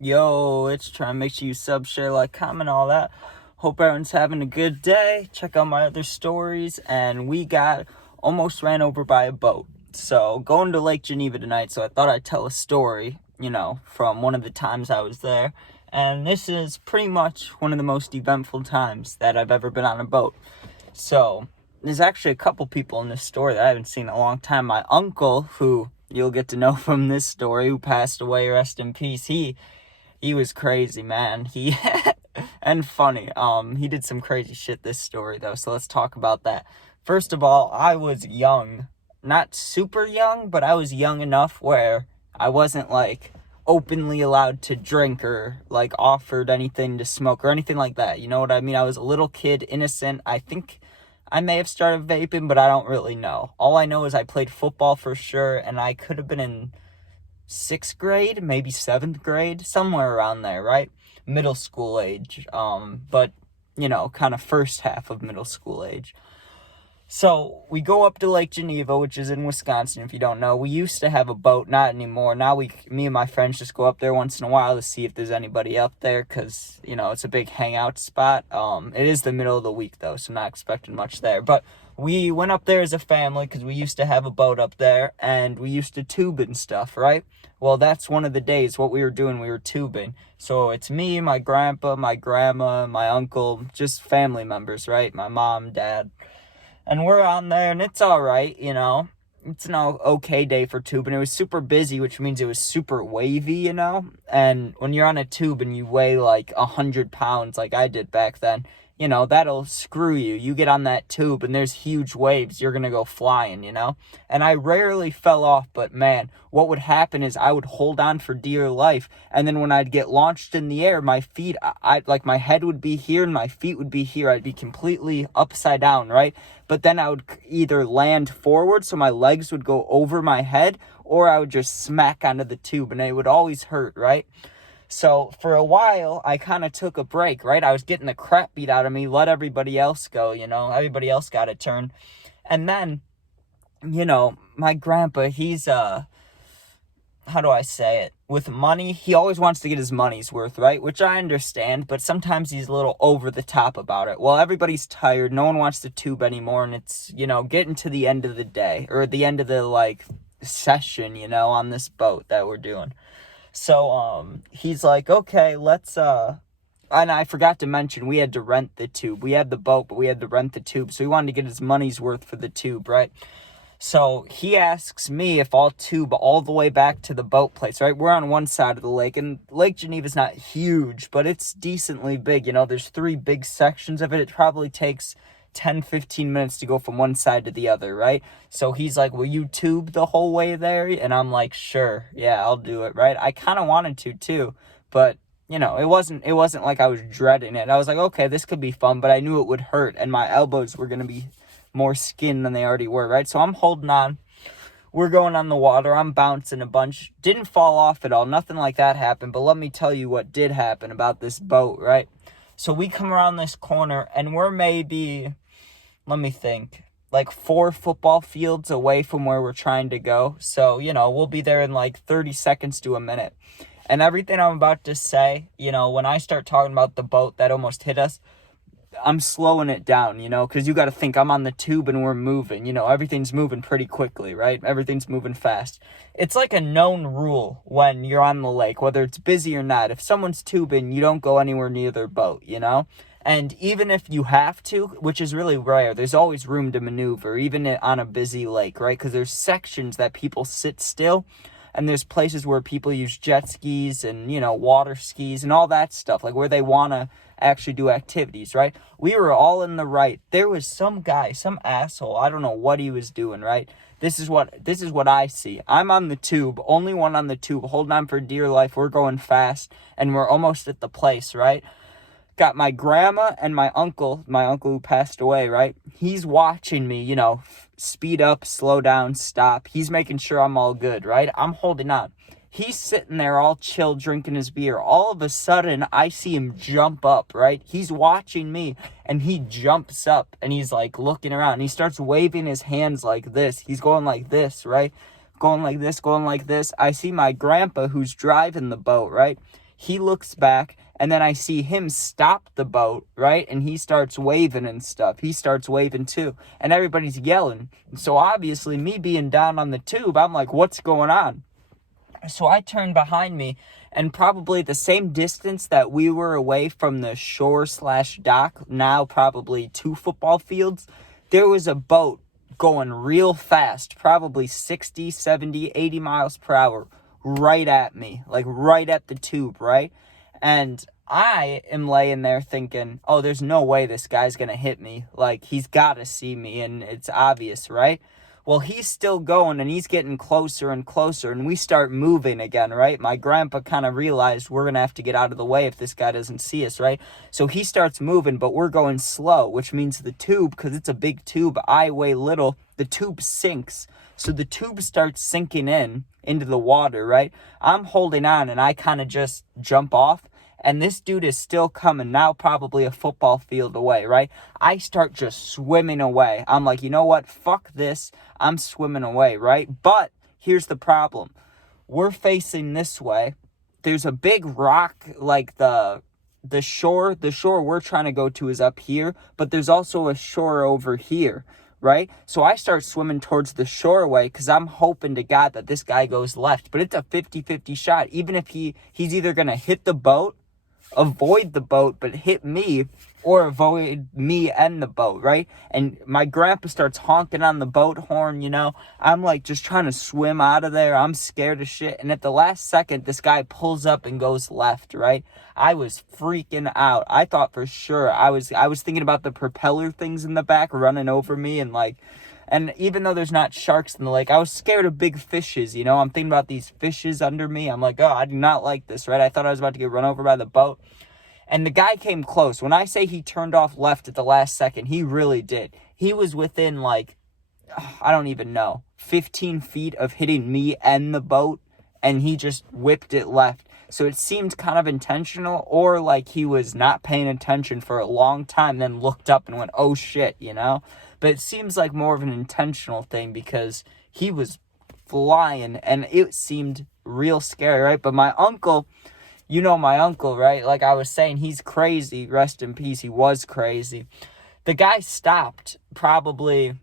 Yo, it's trying. Make sure you sub, share, like, comment, all that. Hope everyone's having a good day. Check out my other stories. And we got almost ran over by a boat. So, going to Lake Geneva tonight. So, I thought I'd tell a story, from one of the times I was there. And this is pretty much one of the most eventful times that I've ever been on a boat. So, there's actually a couple people in this story that I haven't seen in a long time. My uncle, who you'll get to know from this story, who passed away, rest in peace, he was crazy, man. He and funny. He did some crazy shit this story though, so let's talk about that. First of all, I was young. Not super young, but I was young enough where I wasn't like openly allowed to drink or like offered anything to smoke or anything like that. You know what I mean? I was a little kid, innocent. I think I may have started vaping, but I don't really know. All I know is I played football for sure, and I could have been in 6th grade, maybe 7th grade, somewhere around there, right? Middle school age, but, kind of first half of middle school age. So, we go up to Lake Geneva, which is in Wisconsin, if you don't know. We used to have a boat, not anymore. Now, me and my friends just go up there once in a while to see if there's anybody up there, because, it's a big hangout spot. It is the middle of the week, though, so not expecting much there. But we went up there as a family, because we used to have a boat up there, and we used to tube and stuff, right? Well, that's one of the days, what we were doing, we were tubing. So, it's me, my grandpa, my grandma, my uncle, just family members, right? My mom, dad. And we're on there, and it's all right, It's an okay day for tubing. It was super busy, which means it was super wavy, And when you're on a tube and you weigh like 100 pounds, like I did back then, that'll screw you. You get on that tube, and there's huge waves. You're going to go flying, And I rarely fell off, but man, what would happen is I would hold on for dear life. And then when I'd get launched in the air, my feet, my head would be here and my feet would be here. I'd be completely upside down, right? But then I would either land forward, so my legs would go over my head, or I would just smack onto the tube, and it would always hurt, right? So for a while, I kind of took a break, right? I was getting the crap beat out of me, let everybody else go, Everybody else got a turn. And then, my grandpa, he's, how do I say it? With money, he always wants to get his money's worth, right? Which I understand, but sometimes he's a little over the top about it. Well, everybody's tired. No one wants to tube anymore, and it's, getting to the end of the day, or the end of the, session, on this boat that we're doing. So, he's like, okay, let's, and I forgot to mention, we had to rent the tube. We had the boat, but we had to rent the tube, so he wanted to get his money's worth for the tube, right? So he asks me if I'll tube all the way back to the boat place, right? We're on one side of the lake, and Lake Geneva's not huge, but it's decently big. There's 3 big sections of it. It probably takes 10-15 minutes to go from one side to the other, right? So he's like, will you tube the whole way there? And I'm like, sure, yeah, I'll do it, right? I kind of wanted to too, but it wasn't like I was dreading it. I was like, okay, this could be fun, but I knew it would hurt, and my elbows were going to be more skin than they already were, right? So I'm holding on. We're going on the water. I'm bouncing a bunch. Didn't fall off at all. Nothing like that happened, but let me tell you what did happen about this boat, right? So we come around this corner, and we're maybe, let me think, like 4 football fields away from where we're trying to go. So, we'll be there in like 30 seconds to a minute. And everything I'm about to say, when I start talking about the boat that almost hit us, I'm slowing it down, because you got to think I'm on the tube and we're moving, everything's moving pretty quickly, right? Everything's moving fast. It's like a known rule when you're on the lake, whether it's busy or not. If someone's tubing, you don't go anywhere near their boat, And even if you have to, which is really rare, there's always room to maneuver, even on a busy lake, right? Because there's sections that people sit still, and there's places where people use jet skis and, water skis and all that stuff, like where they want to actually do activities, right? We were all in the right. There was some guy, some asshole, I don't know what he was doing, right? This is what I see. I'm on the tube, only one on the tube, holding on for dear life. We're going fast, and we're almost at the place, right? Got my grandma and my uncle who passed away, right? He's watching me, speed up, slow down, stop. He's making sure I'm all good, right? I'm holding on. He's sitting there all chill, drinking his beer. All of a sudden, I see him jump up, right? He's watching me, and he jumps up, and he's, looking around. And he starts waving his hands like this. He's going like this, right? Going like this, going like this. I see my grandpa, who's driving the boat, right? He looks back, and then I see him stop the boat, right? And he starts waving and stuff. He starts waving too. And everybody's yelling. So obviously, me being down on the tube, I'm like, what's going on? So I turned behind me, and probably the same distance that we were away from the shore/dock, now probably 2 football fields, there was a boat going real fast, probably 60, 70, 80 miles per hour, right at me, like right at the tube, right? And I am laying there thinking, oh, there's no way this guy's going to hit me. Like, he's got to see me, and it's obvious, right? Well, he's still going, and he's getting closer and closer, and we start moving again, right? My grandpa kind of realized we're going to have to get out of the way if this guy doesn't see us, right? So he starts moving, but we're going slow, which means the tube, because it's a big tube, I weigh little, the tube sinks. So the tube starts sinking into the water, right? I'm holding on, and I kind of just jump off. And this dude is still coming, now probably a football field away, right? I start just swimming away. I'm like, you know what? Fuck this. I'm swimming away, right? But here's the problem. We're facing this way. There's a big rock, like the shore we're trying to go to is up here, but there's also a shore over here, right? So I start swimming towards the shoreway because I'm hoping to God that this guy goes left. But it's a 50-50 shot. Even if he's either going to hit the boat, avoid the boat, but hit me, or avoid me and the boat, right? And my grandpa starts honking on the boat horn, you know? I'm like just trying to swim out of there. I'm scared as shit. And at the last second, this guy pulls up and goes left, right? I was freaking out. I thought for sure I was thinking about the propeller things in the back running over me, and even though there's not sharks in the lake, I was scared of big fishes, you know? I'm thinking about these fishes under me. I'm like, oh, I do not like this, right? I thought I was about to get run over by the boat. And the guy came close. When I say he turned off left at the last second, he really did. He was within, like, I don't even know, 15 feet of hitting me and the boat, and he just whipped it left. So it seemed kind of intentional, or like he was not paying attention for a long time, then looked up and went, oh shit, you know? But it seems like more of an intentional thing because he was flying and it seemed real scary, right? But my uncle, you know my uncle, right? Like I was saying, he's crazy. Rest in peace. He was crazy. The guy stopped probably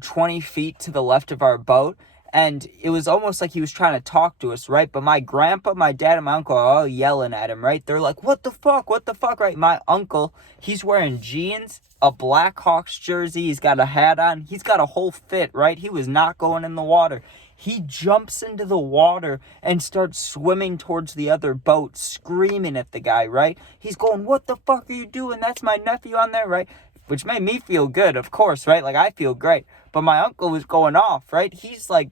20 feet to the left of our boat. And it was almost like he was trying to talk to us, right? But my grandpa, my dad, and my uncle are all yelling at him, right? They're like, what the fuck, right? My uncle, he's wearing jeans, a Blackhawks jersey, he's got a hat on, he's got a whole fit, right? He was not going in the water. He jumps into the water and starts swimming towards the other boat, screaming at the guy, right? He's going, what the fuck are you doing? That's my nephew on there, right? Which made me feel good, of course, right? Like, I feel great. But my uncle was going off, right? He's like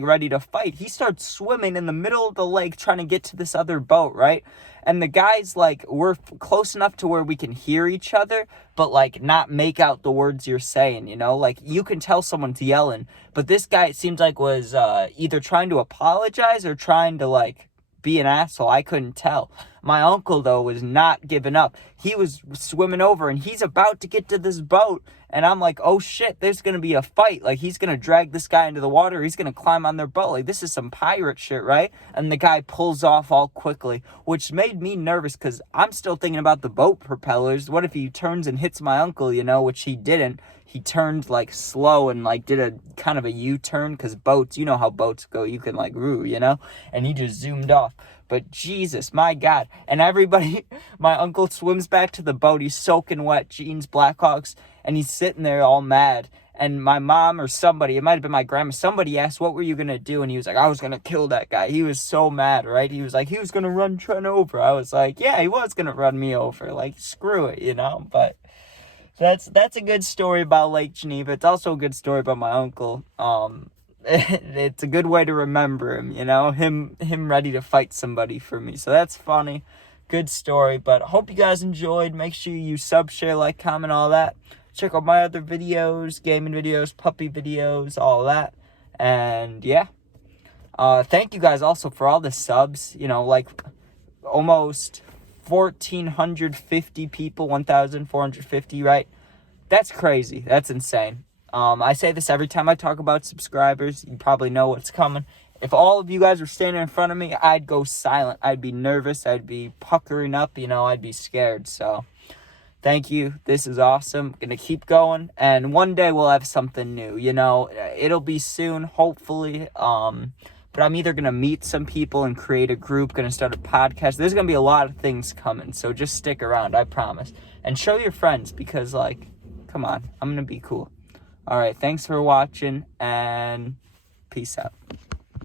ready to fight. He starts swimming in the middle of the lake trying to get to this other boat, right? And the guy's like, we're close enough to where we can hear each other, but like not make out the words you're saying, you know? Like, you can tell someone's yelling. But this guy, it seems like, was either trying to apologize or trying to like be an asshole. I couldn't tell. My uncle, though, was not giving up. He was swimming over, and he's about to get to this boat, and I'm like, oh, shit, there's going to be a fight. Like, he's going to drag this guy into the water. He's going to climb on their boat. Like, this is some pirate shit, right? And the guy pulls off all quickly, which made me nervous because I'm still thinking about the boat propellers. What if he turns and hits my uncle, you know, which he didn't. He turned, like, slow and, like, did a kind of a U-turn because boats, you know how boats go. You can, like, you know? And he just zoomed off. But Jesus, my God. And everybody, my uncle swims back to the boat. He's soaking wet, jeans, Blackhawks, and he's sitting there all mad. And my mom or somebody, it might have been my grandma, somebody asked, what were you going to do? And he was like, I was going to kill that guy. He was so mad, right? He was like, he was going to run Trent over. I was like, yeah, he was going to run me over. Like, screw it, you know? But that's a good story about Lake Geneva. It's also a good story about my uncle. It's a good way to remember him, you know, him ready to fight somebody for me. So that's funny. Good story. But hope you guys enjoyed. Make sure you sub, share, like, comment, all that. Check out my other videos, gaming videos, puppy videos, all that. And yeah. Thank you guys also for all the subs. You know, like almost 1,450 people, 1,450, right? That's crazy. That's insane. I say this every time I talk about subscribers. You probably know what's coming. if all of you guys were standing in front of me, I'd go silent. I'd be nervous. I'd be puckering up, I'd be scared. So thank you. This is awesome. Gonna keep going. And one day we'll have something new, it'll be soon, hopefully. But I'm either gonna meet some people and create a group, gonna start a podcast. There's gonna be a lot of things coming. So just stick around, I promise. And show your friends because, come on, I'm gonna be cool. All right, thanks for watching and peace out.